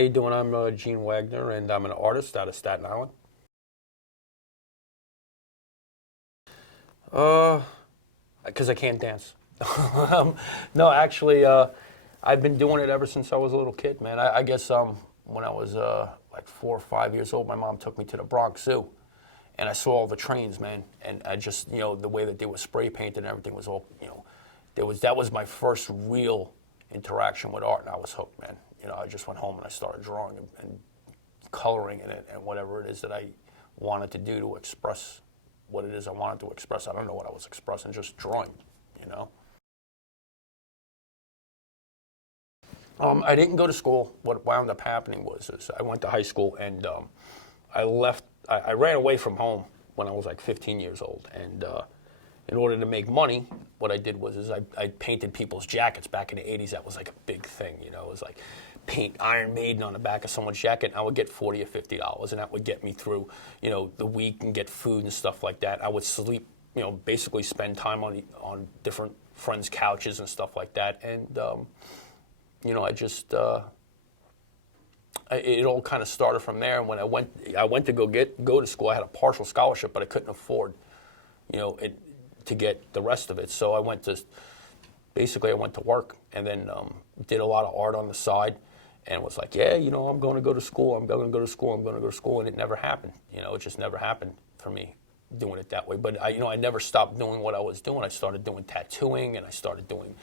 you doing? I'm Gene Wagner, and I'm an artist out of Staten Island. Uh, because I can't dance. No, actually, I've been doing it ever since I was a little kid, man. I guess when I was like 4 or 5 years old, my mom took me to the Bronx Zoo, and I saw all the trains, man. And I just, the way that they were spray painted and everything was all, that was my first real interaction with art, and I was hooked, man. I just went home and I started drawing and coloring in it and whatever it is that I wanted to do to express what it is I wanted to express. I don't know what I was expressing, just drawing. I didn't go to school. What wound up happening is I went to high school and I left. I ran away from home when I was like 15 years old, and in order to make money, what I did was I painted people's jackets back in the 80s. That was like a big thing, It was like paint Iron Maiden on the back of someone's jacket, and I would get $40 or $50, and that would get me through, the week and get food and stuff like that. I would sleep, basically spend time on different friends' couches and stuff like that, and I just it all kind of started from there. And when I went to go to school. I had a partial scholarship, but I couldn't afford, to get the rest of it. So I went to work, and then did a lot of art on the side, and was like, yeah, I'm going to go to school. I'm going to go to school. I'm going to go to school, and it never happened. It just never happened for me doing it that way. But I never stopped doing what I was doing. I started doing tattooing, and I started doing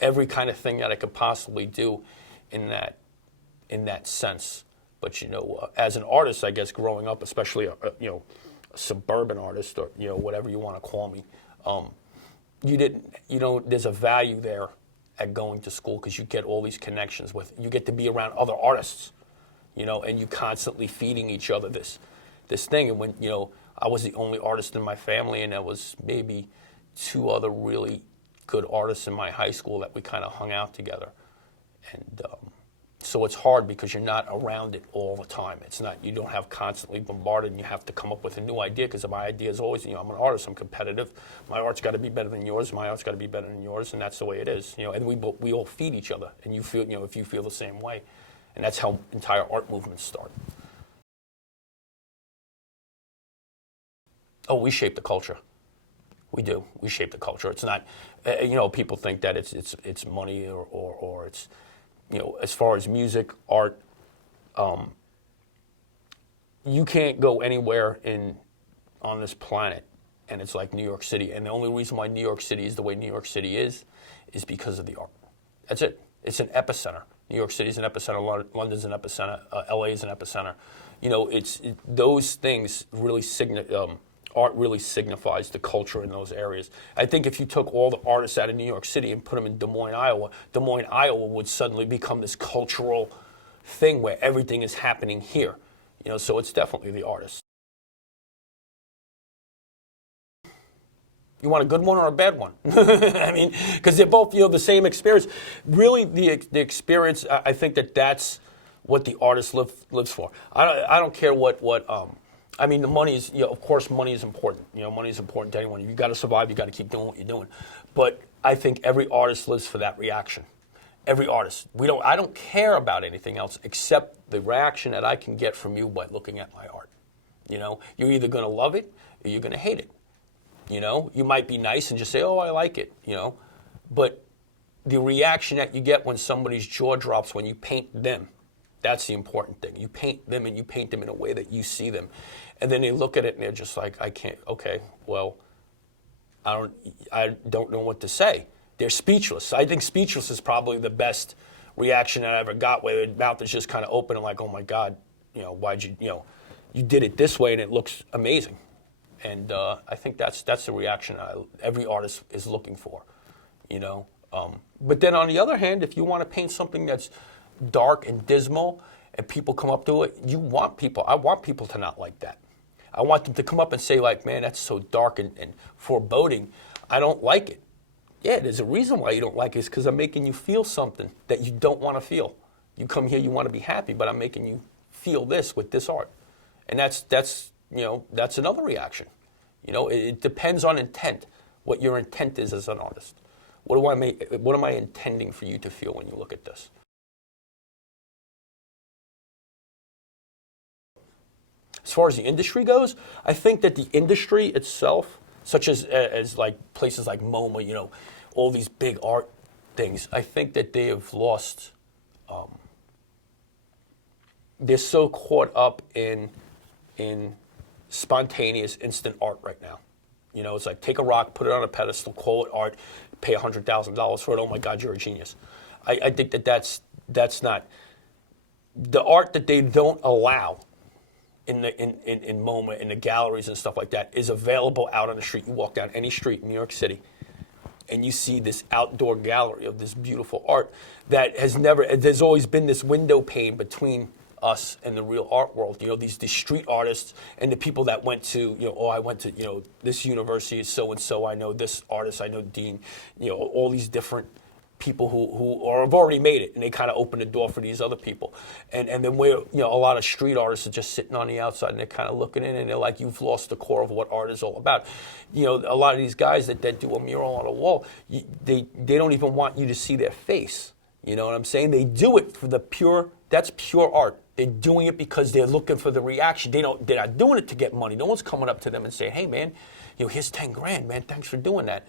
every kind of thing that I could possibly do in that sense. But as an artist, I guess growing up, especially a suburban artist, or whatever you want to call me, there's a value there at going to school, because you get all these connections you get to be around other artists, and you constantly feeding each other this thing. And when I was the only artist in my family, and there was maybe two other really good artists in my high school that we kind of hung out together, and so it's hard because you're not around it all the time. It's not, you don't have constantly bombarded, and you have to come up with a new idea, because my idea is always, I'm an artist, I'm competitive. My art's got to be better than yours. My art's got to be better than yours, and that's the way it is. And we all feed each other, and you feel, if you feel the same way, and that's how entire art movements start. Oh, we shape the culture. We do. We shape the culture. It's not, people think that it's money or it's, as far as music, art, you can't go anywhere on this planet and it's like New York City. And the only reason why New York City is the way New York City is because of the art. That's it. It's an epicenter. New York City is an epicenter. London's an epicenter. LA is an epicenter. Those things really art really signifies the culture in those areas. I think if you took all the artists out of New York City and put them in Des Moines, Iowa would suddenly become this cultural thing where everything is happening here. So it's definitely the artist. You want a good one or a bad one? I mean, because they're both, the same experience. Really, the experience, I think that's what the artist lives for. I don't care what I mean, the money is, of course, money is important. Money is important to anyone. You got to survive. You got to keep doing what you're doing. But I think every artist lives for that reaction. Every artist. I don't care about anything else except the reaction that I can get from you by looking at my art. You're either going to love it or you're going to hate it. You might be nice and just say, oh, I like it. But the reaction that you get when somebody's jaw drops when you paint them, that's the important thing. You paint them, and you paint them in a way that you see them. And then they look at it and they're just like, I can't, okay, well, I don't know what to say. They're speechless. I think speechless is probably the best reaction that I ever got, where the mouth is just kind of open and like, oh my God, why'd you, you did it this way and it looks amazing. And I think that's the reaction every artist is looking for, But then on the other hand, if you want to paint something that's dark and dismal, and people come up to it, I want people to not like that. I want them to come up and say, like, man, that's so dark and foreboding. I don't like it. Yeah, there's a reason why you don't like it. It's because I'm making you feel something that you don't want to feel. You come here, you want to be happy, but I'm making you feel this with this art. And that's another reaction. It depends on intent, what your intent is as an artist. What am I intending for you to feel when you look at this? As far as the industry goes, I think that the industry itself, such as like places like MoMA, you know, all these big art things, I think that they have lost. They're so caught up in spontaneous, instant art right now. You know, it's like take a rock, put it on a pedestal, call it art, pay $100,000 for it. Oh my God, you're a genius. I think that's not the art that they don't allow in MoMA, in the galleries and stuff like that, is available out on the street. You walk down any street in New York City, and you see this outdoor gallery of this beautiful art that has never. There's always been this window pane between us and the real art world. You know, these street artists and the people that went to, you know, oh, I went to, you know, this university is so and so. I know this artist. I know Dean. You know, all these different people who have already made it, and they kind of open the door for these other people. And then where, you know, a lot of street artists are just sitting on the outside and they're kind of looking in and they're like, you've lost the core of what art is all about. You know, a lot of these guys that do a mural on a wall, they don't even want you to see their face. You know what I'm saying? They do it for the pure, that's pure art. They're doing it because they're looking for the reaction. They're not doing it to get money. No one's coming up to them and saying, hey man, you know, here's 10 grand, man, thanks for doing that.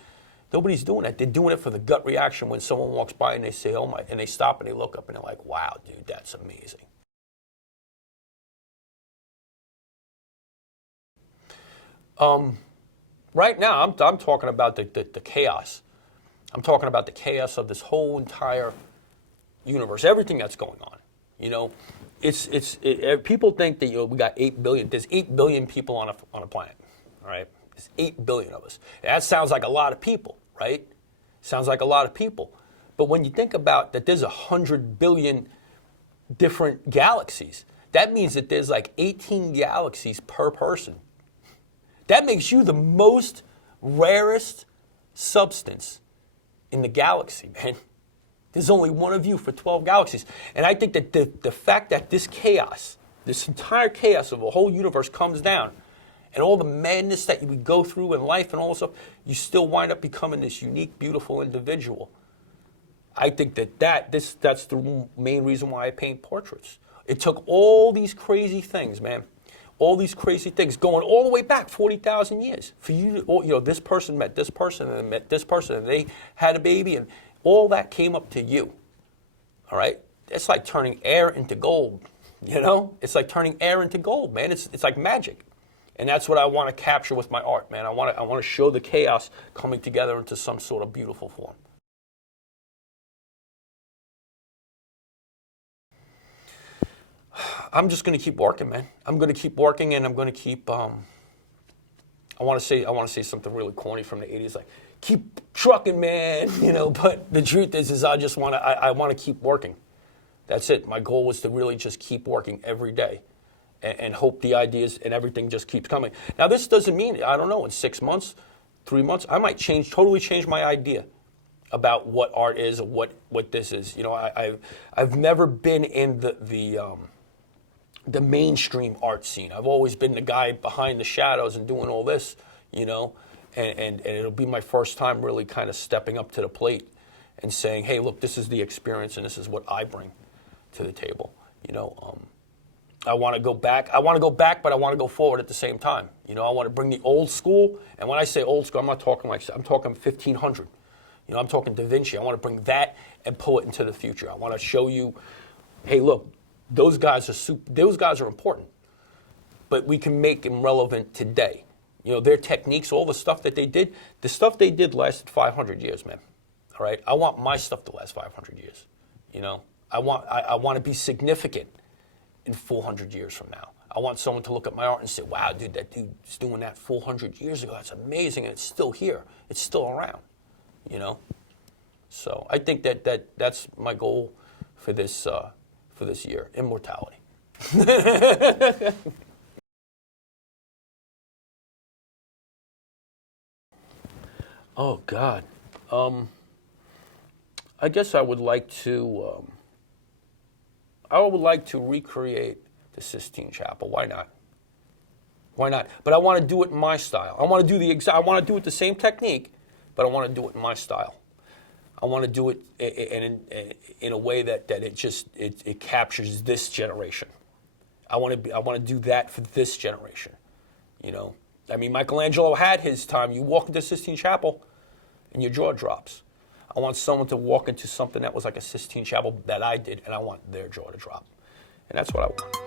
Nobody's doing that. They're doing it for the gut reaction when someone walks by and they say, oh my, and they stop and they look up and they're like, wow, dude, that's amazing. Right now, I'm talking about the chaos. I'm talking about the chaos of this whole entire universe, everything that's going on. You know, people think that, you know, we got 8 billion. There's 8 billion people on a planet, all right? There's 8 billion of us. That sounds like a lot of people, right? Sounds like a lot of people. But when you think about that there's 100 billion different galaxies, that means that there's like 18 galaxies per person. That makes you the most rarest substance in the galaxy, man. There's only one of you for 12 galaxies. And I think that the fact that this chaos, this entire chaos of a whole universe comes down, and all the madness that we go through in life and all this stuff, you still wind up becoming this unique, beautiful individual. I think that's the main reason why I paint portraits. It took all these crazy things, man, all these crazy things going all the way back 40,000 years for you. You know, this person met this person and met this person and they had a baby and all that came up to you. All right, it's like turning air into gold. You know, it's like turning air into gold, man. It's like magic. And that's what I want to capture with my art, man. I want to show the chaos coming together into some sort of beautiful form. I'm just going to keep working, man. I'm going to keep working, and I'm going to keep. I want to say something really corny from the '80s, like keep trucking, man. You know, but the truth is I just want to. I want to keep working. That's it. My goal was to really just keep working every day. And hope the ideas and everything just keeps coming. Now, this doesn't mean, I don't know, in 6 months, 3 months, I might totally change my idea about what art is or what this is. You know, I've never been in the mainstream art scene. I've always been the guy behind the shadows and doing all this, you know, and it'll be my first time really kind of stepping up to the plate and saying, hey, look, this is the experience and this is what I bring to the table, you know. I want to go back, but I want to go forward at the same time. You know, I want to bring the old school, and when I say old school, I'm not talking like, I'm talking 1500. You know, I'm talking Da Vinci. I want to bring that and pull it into the future. I want to show you, hey, look, those guys are important, but we can make them relevant today. You know, their techniques, all the stuff that they did lasted 500 years, man. All right, I want my stuff to last 500 years. You know, I want to be significant in 400 years from now. I want someone to look at my art and say, wow, dude, that dude's doing that 400 years ago. That's amazing, and it's still here. It's still around, you know? So I think that's my goal for this year, immortality. Oh, God. I guess I would like to recreate the Sistine Chapel. Why not? Why not? But I want to do it in my style. I want to do I want to do it the same technique, but I want to do it in my style. I want to do it in a way that it captures this generation. I want to do that for this generation. You know, I mean, Michelangelo had his time. You walk into Sistine Chapel, and your jaw drops. I want someone to walk into something that was like a Sistine Chapel that I did, and I want their jaw to drop. And that's what I want.